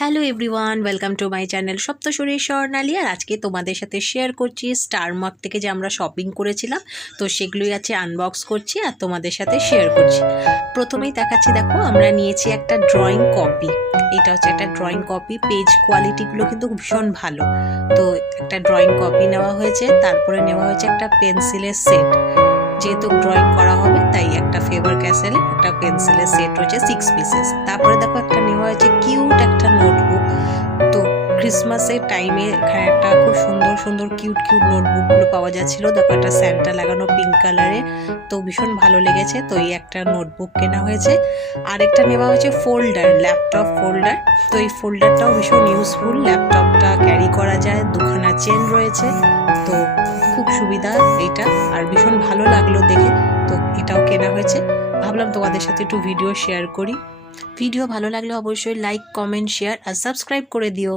Hello everyone, welcome to my channel Saptashri Swarnali. আর আজকে তোমাদের সাথে শেয়ার করছি স্টার মার্ক থেকে যে আমরা শপিং করেছিলাম, তো সেগুলোই আছে আনবক্স করছি আর তোমাদের সাথে শেয়ার করছি। প্রথমেই দেখাচ্ছি, দেখো আমরা নিয়েছি একটা ড্রয়িং কপি। এটা হচ্ছে একটা ড্রয়িং কপি, পেজ কোয়ালিটিগুলো কিন্তু ভীষণ ভালো। তো একটা ড্রয়িং কপি নেওয়া হয়েছে, তারপরে নেওয়া হয়েছে একটা পেন্সিলের সেট। যেহেতু ড্রয়িং করা হবে তাই একটা ফেভার ক্যাসেল একটা পেন্সিলের সেট রয়েছে 6 পিসেস। তারপরে দেখো একটা নেওয়া হয়েছে কিউট একটা নোটবুক। তো ক্রিসমাসের টাইমে এখানে একটা খুব সুন্দর সুন্দর কিউট কিউট নোটবুকগুলো পাওয়া যাচ্ছিলো। দেখো একটা স্যান্টা লাগানো পিঙ্ক কালারে, তো ভীষণ ভালো লেগেছে। তো এই একটা নোটবুক কেনা হয়েছে। আরেকটা নেওয়া হয়েছে ফোল্ডার, ল্যাপটপ ফোল্ডার। তো এই ফোল্ডারটাও ভীষণ ইউজফুল, ল্যাপটপটা ক্যারি করা যায়, দুখানা চেন রয়েছে, তো খুব সুবিধা এটা। আর ভীষণ ভালো লাগলো দেখে, তো এটাও কেনা হয়েছে। ভাবলাম তোমাদের সাথে একটু ভিডিও শেয়ার করি। ভিডিও ভালো লাগলে অবশ্যই লাইক, কমেন্ট, শেয়ার আর সাবস্ক্রাইব করে দিও।